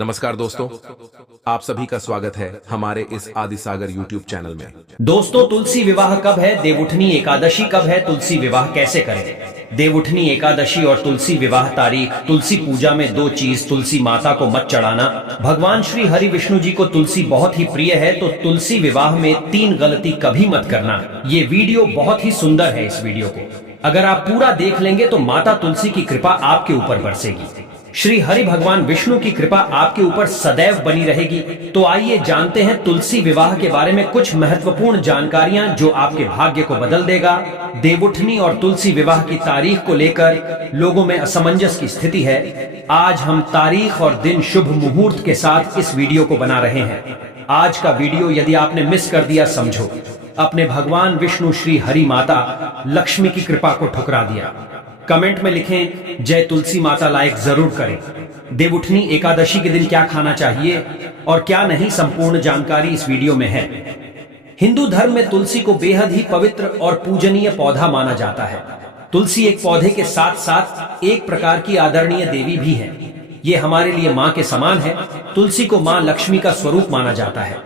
नमस्कार दोस्तों, आप सभी का स्वागत है हमारे इस आदि सागर यूट्यूब चैनल में। दोस्तों, तुलसी विवाह कब है? देवउठनी एकादशी कब है? तुलसी विवाह कैसे करें? देवउठनी एकादशी और तुलसी विवाह तारीख। तुलसी पूजा में दो चीज, तुलसी माता को मत चढ़ाना। भगवान श्री हरि विष्णु जी को तुलसी बहुत ही प्रिय है, तो तुलसी विवाह में 3 गलती कभी मत करना। ये वीडियो बहुत ही सुंदर है। इस वीडियो को अगर आप पूरा देख लेंगे तो माता तुलसी की कृपा आपके ऊपर बरसेगी। श्री हरि भगवान विष्णु की कृपा आपके ऊपर सदैव बनी रहेगी। तो आइए जानते हैं तुलसी विवाह के बारे में कुछ महत्वपूर्ण जानकारियां जो आपके भाग्य को बदल देगा। देवउठनी और तुलसी विवाह की तारीख को लेकर लोगों में असमंजस की स्थिति है। आज हम तारीख और दिन शुभ मुहूर्त के साथ इस वीडियो को बना रहे हैं। आज का वीडियो यदि आपने मिस कर दिया, समझो अपने भगवान विष्णु श्री हरि माता लक्ष्मी की कृपा को ठुकरा दिया। कमेंट में लिखें जय तुलसी माता लाइक जरूर करें। देवउठनी एकादशी के दिन क्या खाना चाहिए और क्या नहीं, संपूर्ण जानकारी इस वीडियो में है। हिंदू धर्म में तुलसी को बेहद ही पवित्र और पूजनीय पौधा माना जाता है। तुलसी एक पौधे के साथ साथ एक प्रकार की आदरणीय देवी भी है। ये हमारे लिए माँ के समान है। तुलसी को माँ लक्ष्मी का स्वरूप माना जाता है।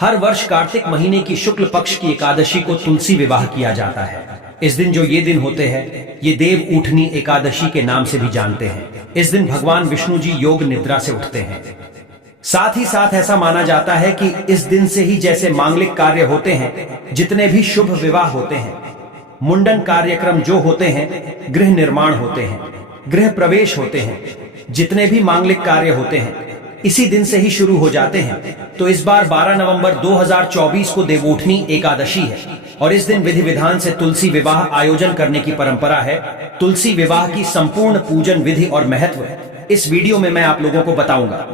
हर वर्ष कार्तिक महीने की शुक्ल पक्ष की एकादशी को तुलसी विवाह किया जाता है। इस दिन जो ये दिन होते हैं, ये देवउठनी एकादशी के नाम से भी जानते हैं। इस दिन भगवान विष्णु जी योग निद्रा से उठते हैं। साथ ही साथ ऐसा माना जाता है कि इस दिन से ही जैसे मांगलिक कार्य होते हैं, जितने भी शुभ विवाह होते हैं, मुंडन कार्यक्रम जो होते हैं, गृह निर्माण होते हैं, गृह प्रवेश होते हैं, जितने भी मांगलिक कार्य होते हैं, इसी दिन से ही शुरू हो जाते हैं। तो इस बार 12 नवंबर 2024 को देवउठनी एकादशी है और इस दिन विधि विधान से तुलसी विवाह आयोजन करने की परंपरा है। तुलसी विवाह की संपूर्ण पूजन विधि और महत्व इस वीडियो में मैं आप लोगों को बताऊंगा।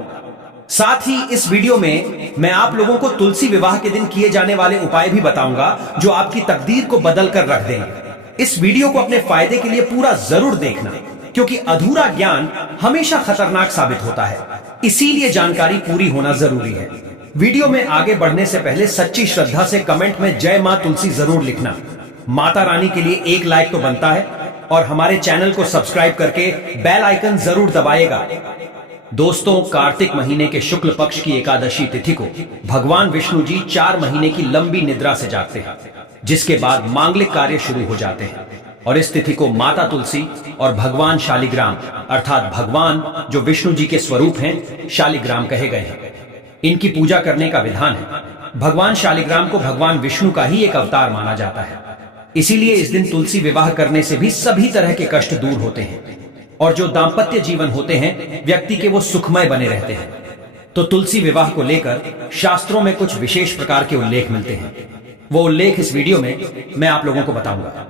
साथ ही इस वीडियो में मैं आप लोगों को तुलसी विवाह के दिन किए जाने वाले उपाय भी बताऊंगा जो आपकी तकदीर को बदल कर रख देंगे। इस वीडियो को अपने फायदे के लिए पूरा जरूर देखना, क्योंकि अधूरा ज्ञान हमेशा खतरनाक साबित होता है। इसीलिए जानकारी पूरी होना जरूरी है। वीडियो में आगे बढ़ने से पहले सच्ची श्रद्धा से कमेंट में जय मां तुलसी जरूर लिखना। माता रानी के लिए एक लाइक तो बनता है और हमारे चैनल को सब्सक्राइब करके बेल आइकन जरूर दबाएगा। दोस्तों, कार्तिक महीने के शुक्ल पक्ष की एकादशी तिथि को भगवान विष्णु जी 4 महीने की लंबी निद्रा से जागते हैं, जिसके बाद मांगलिक कार्य शुरू हो जाते हैं। और इस तिथि को माता तुलसी और भगवान शालिग्राम अर्थात भगवान जो विष्णु जी के स्वरूप हैं, शालिग्राम कहे गए हैं। इनकी पूजा करने का विधान है। भगवान शालिग्राम को भगवान विष्णु का ही एक अवतार माना जाता है। इसीलिए इस दिन तुलसी विवाह करने से भी सभी तरह के कष्ट दूर होते हैं और जो दाम्पत्य जीवन होते हैं व्यक्ति के, वो सुखमय बने रहते हैं। तो तुलसी विवाह को लेकर शास्त्रों में कुछ विशेष प्रकार के उल्लेख मिलते हैं। वो उल्लेख इस वीडियो में मैं आप लोगों को बताऊंगा।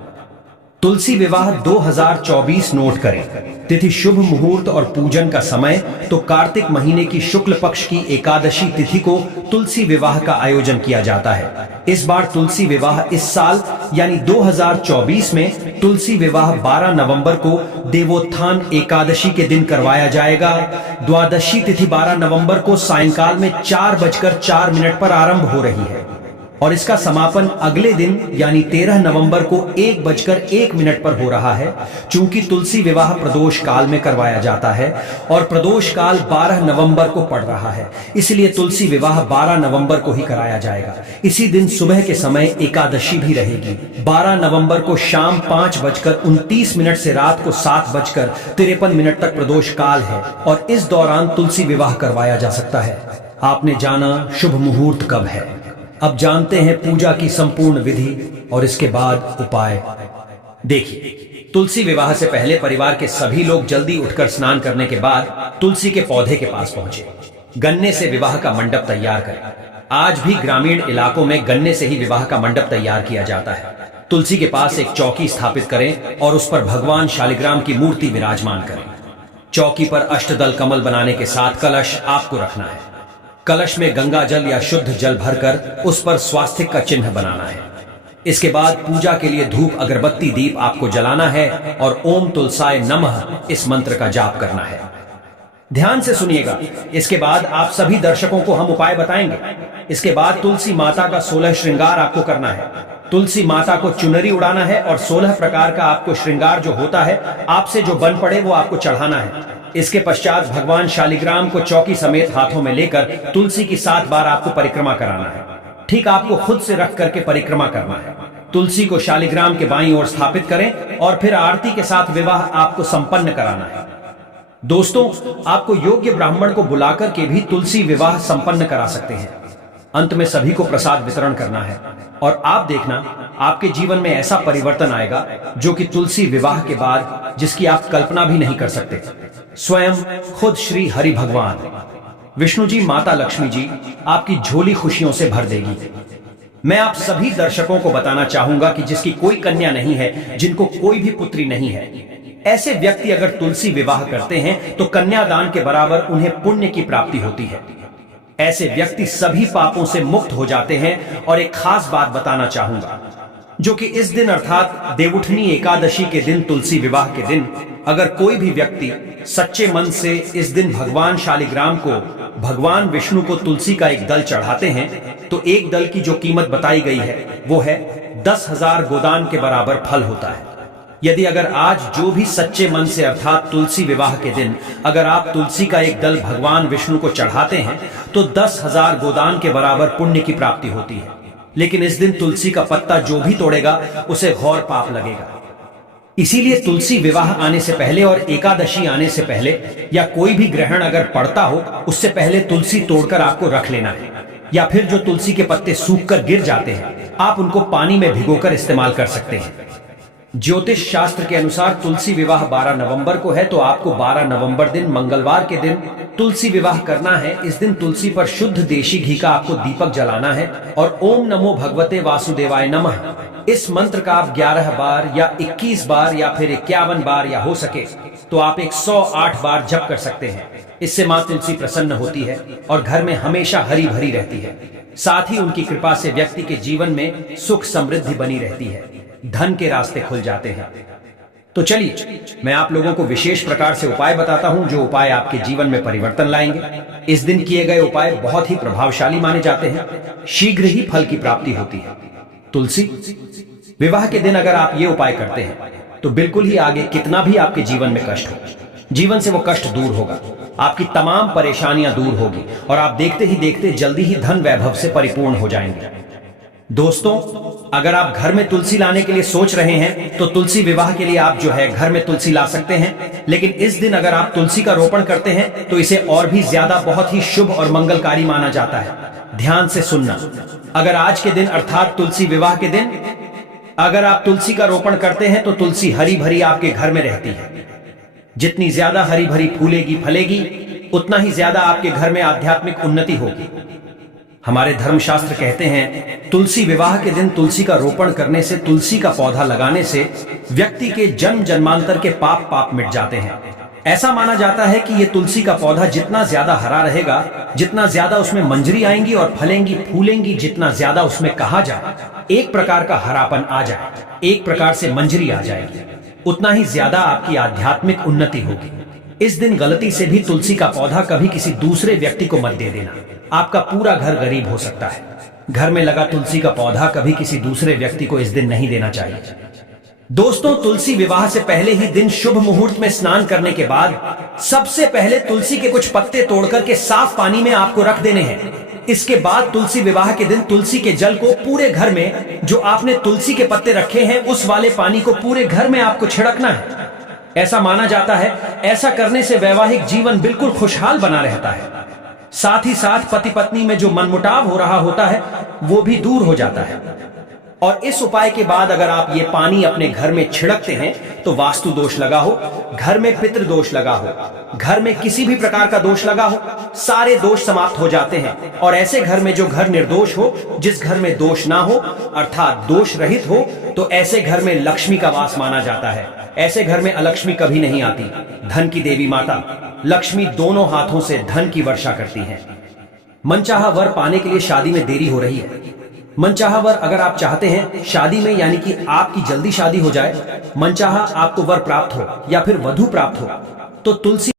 तुलसी विवाह 2024 नोट करें। तिथि शुभ मुहूर्त और पूजन का समय तो कार्तिक महीने की शुक्ल पक्ष की एकादशी तिथि को तुलसी विवाह का आयोजन किया जाता है। इस बार तुलसी विवाह इस साल यानी 2024 में तुलसी विवाह 12 नवंबर को देवोत्थान एकादशी के दिन करवाया जाएगा। द्वादशी तिथि 12 नवंबर को सायंकाल में 4:04 पर आरंभ हो रही है और इसका समापन अगले दिन यानी 13 नवंबर को 1:01 पर हो रहा है। चूंकि तुलसी विवाह प्रदोष काल में करवाया जाता है और प्रदोष काल 12 नवंबर को पड़ रहा है, इसलिए तुलसी विवाह 12 नवंबर को ही कराया जाएगा। इसी दिन सुबह के समय एकादशी भी रहेगी। 12 नवंबर को शाम 5:29 से रात को 7:53 तक प्रदोष काल है और इस दौरान तुलसी विवाह करवाया जा सकता है। आपने जाना शुभ मुहूर्त कब है। अब जानते हैं पूजा की संपूर्ण विधि और इसके बाद उपाय। देखिए, तुलसी विवाह से पहले परिवार के सभी लोग जल्दी उठकर स्नान करने के बाद तुलसी के पौधे के पास पहुंचे। गन्ने से विवाह का मंडप तैयार करें। आज भी ग्रामीण इलाकों में गन्ने से ही विवाह का मंडप तैयार किया जाता है। तुलसी के पास एक चौकी स्थापित करें और उस पर भगवान शालिग्राम की मूर्ति विराजमान करें। चौकी पर अष्टदल कमल बनाने के साथ कलश आपको रखना है। कलश में गंगा जल या शुद्ध जल भरकर उस पर स्वास्तिक का चिन्ह बनाना है। इसके बाद पूजा के लिए धूप अगरबत्ती दीप आपको जलाना है और ओम तुलसाय नमः इस मंत्र का जाप करना है। ध्यान से सुनिएगा। इसके बाद आप सभी दर्शकों को हम उपाय बताएंगे। इसके बाद तुलसी माता का 16 श्रृंगार आपको करना है। तुलसी माता को चुनरी उड़ाना है और 16 प्रकार का आपको श्रृंगार जो होता है आपसे जो बन पड़े वो आपको चढ़ाना है। इसके पश्चात भगवान शालिग्राम को चौकी समेत हाथों में लेकर तुलसी की 7 बार आपको परिक्रमा कराना है। ठीक आपको खुद से रख करके परिक्रमा करना है। तुलसी को शालिग्राम के बाईं ओर स्थापित करें और फिर आरती के साथ विवाह आपको संपन्न कराना है। दोस्तों, आपको योग्य ब्राह्मण को बुलाकर के भी तुलसी विवाह संपन्न करा सकते हैं। अंत में सभी को प्रसाद वितरण करना है और आप देखना आपके जीवन में ऐसा परिवर्तन आएगा जो कि तुलसी विवाह के बाद जिसकी आप कल्पना भी नहीं कर सकते। स्वयं खुद श्री हरि भगवान विष्णु जी, माता लक्ष्मी जी आपकी झोली खुशियों से भर देगी। मैं आप सभी दर्शकों को बताना चाहूंगा कि जिसकी कोई कन्या नहीं है, जिनको कोई भी पुत्री नहीं है, ऐसे व्यक्ति अगर तुलसी विवाह करते हैं तो कन्यादान के बराबर उन्हें पुण्य की प्राप्ति होती है। ऐसे व्यक्ति सभी पापों से मुक्त हो जाते हैं। और एक खास बात बताना चाहूंगा, जो कि इस दिन अर्थात देवउठनी एकादशी के दिन, तुलसी विवाह के दिन, अगर कोई भी व्यक्ति सच्चे मन से इस दिन भगवान शालिग्राम को, भगवान विष्णु को तुलसी का एक दल चढ़ाते हैं तो एक दल की जो कीमत बताई गई है वो है 10,000 गोदान के बराबर फल होता है। यदि अगर आज जो भी सच्चे मन से अर्थात तुलसी विवाह के दिन अगर आप तुलसी का एक दल भगवान विष्णु को चढ़ाते हैं तो 10,000 गोदान के बराबर पुण्य की प्राप्ति होती है। लेकिन इस दिन तुलसी का पत्ता जो भी तोड़ेगा उसे घोर पाप लगेगा। इसीलिए तुलसी विवाह आने से पहले और एकादशी आने से पहले या कोई भी ग्रहण अगर पड़ता हो उससे पहले तुलसी तोड़कर आपको रख लेना है। या फिर जो तुलसी के पत्ते सूखकर गिर जाते हैं आप उनको पानी में भिगोकर इस्तेमाल कर सकते हैं। ज्योतिष शास्त्र के अनुसार तुलसी विवाह 12 नवंबर को है, तो आपको 12 नवंबर दिन मंगलवार के दिन तुलसी विवाह करना है। इस दिन तुलसी पर शुद्ध देशी घी का आपको दीपक जलाना है और ओम नमो भगवते वासुदेवाय नमः इस मंत्र का आप 11 बार या 21 बार या फिर 51 बार या हो सके तो आप 108 बार जप कर सकते हैं। इससे मां तुलसी प्रसन्न होती है और घर में हमेशा हरी भरी रहती है। साथ ही उनकी कृपा से व्यक्ति के जीवन में सुख समृद्धि बनी रहती है, धन के रास्ते खुल जाते हैं। तो चलिए मैं आप लोगों को विशेष प्रकार से उपाय बताता हूं जो उपाय आपके जीवन में परिवर्तन लाएंगे। इस दिन किए गए उपाय बहुत ही प्रभावशाली माने जाते हैं, शीघ्र ही फल की प्राप्ति होती है। तुलसी विवाह के दिन अगर आप ये उपाय करते हैं तो बिल्कुल ही आगे कितना भी आपके जीवन में कष्ट हो, जीवन से वो कष्ट दूर होगा, आपकी तमाम परेशानियां दूर होगी और आप देखते ही देखते जल्दी ही धन वैभव से परिपूर्ण हो जाएंगे। दोस्तों, अगर आप घर में तुलसी लाने के लिए सोच रहे हैं तो तुलसी विवाह के लिए आप जो है घर में तुलसी ला सकते हैं। लेकिन इस दिन अगर आप तुलसी का रोपण करते हैं तो इसे और भी ज्यादा बहुत ही शुभ और मंगलकारी माना जाता है। ध्यान से सुनना, अगर आज के दिन अर्थात तुलसी विवाह के दिन अगर आप तुलसी का रोपण करते हैं तो तुलसी हरी भरी आपके घर में रहती है। जितनी ज्यादा हरी भरी फूलेगी फलेगी उतना ही ज्यादा आपके घर में आध्यात्मिक उन्नति होगी। हमारे धर्मशास्त्र कहते हैं तुलसी विवाह के दिन तुलसी का रोपण करने से, तुलसी का पौधा लगाने से व्यक्ति के जन्म जन्मांतर के पाप मिट जाते हैं। ऐसा माना जाता है कि ये तुलसी का पौधा जितना ज्यादा हरा रहेगा, जितना ज्यादा उसमें मंजरी आएंगी और फलेंगी फूलेंगी, जितना ज्यादा उसमें कहा जाए एक प्रकार का हरापन आ जाए, एक प्रकार से मंजरी आ जाएगी, उतना ही ज्यादा आपकी आध्यात्मिक उन्नति होगी। इस दिन गलती से भी तुलसी का पौधा कभी किसी दूसरे व्यक्ति को मत दे देना, आपका पूरा घर गरीब हो सकता है। घर में लगा तुलसी का पौधा कभी किसी दूसरे व्यक्ति को इस दिन नहीं देना चाहिए। दोस्तों, तुलसी विवाह से पहले ही दिन शुभ मुहूर्त में स्नान करने के बाद सबसे पहले तुलसी के कुछ पत्ते तोड़कर के साफ पानी में आपको रख देने हैं। इसके बाद तुलसी विवाह के दिन तुलसी के जल को पूरे घर में, जो आपने तुलसी के पत्ते रखे हैं उस वाले पानी को पूरे घर में आपको छिड़कना है। ऐसा माना जाता है ऐसा करने से वैवाहिक जीवन बिल्कुल खुशहाल बना रहता है। साथ ही साथ पति पत्नी में जो मनमुटाव हो रहा होता है वो भी दूर हो जाता है। और इस उपाय के बाद अगर आप ये पानी अपने घर में छिड़कते हैं तो वास्तु दोष लगा हो, घर में पितृ दोष लगा हो, घर में किसी भी प्रकार का दोष लगा हो, सारे दोष समाप्त हो जाते हैं। और ऐसे घर में जो घर निर्दोष हो, जिस घर में दोष ना हो अर्थात दोष रहित हो, तो ऐसे घर में लक्ष्मी का वास माना जाता है। ऐसे घर में अलक्ष्मी कभी नहीं आती। धन की देवी माता लक्ष्मी दोनों हाथों से धन की वर्षा करती है। मनचाहा वर पाने के लिए शादी में देरी हो रही है। मनचाहा वर अगर आप चाहते हैं शादी में, यानी कि आपकी जल्दी शादी हो जाए, मनचाहा आपको वर प्राप्त हो या फिर वधू प्राप्त हो, तो तुलसी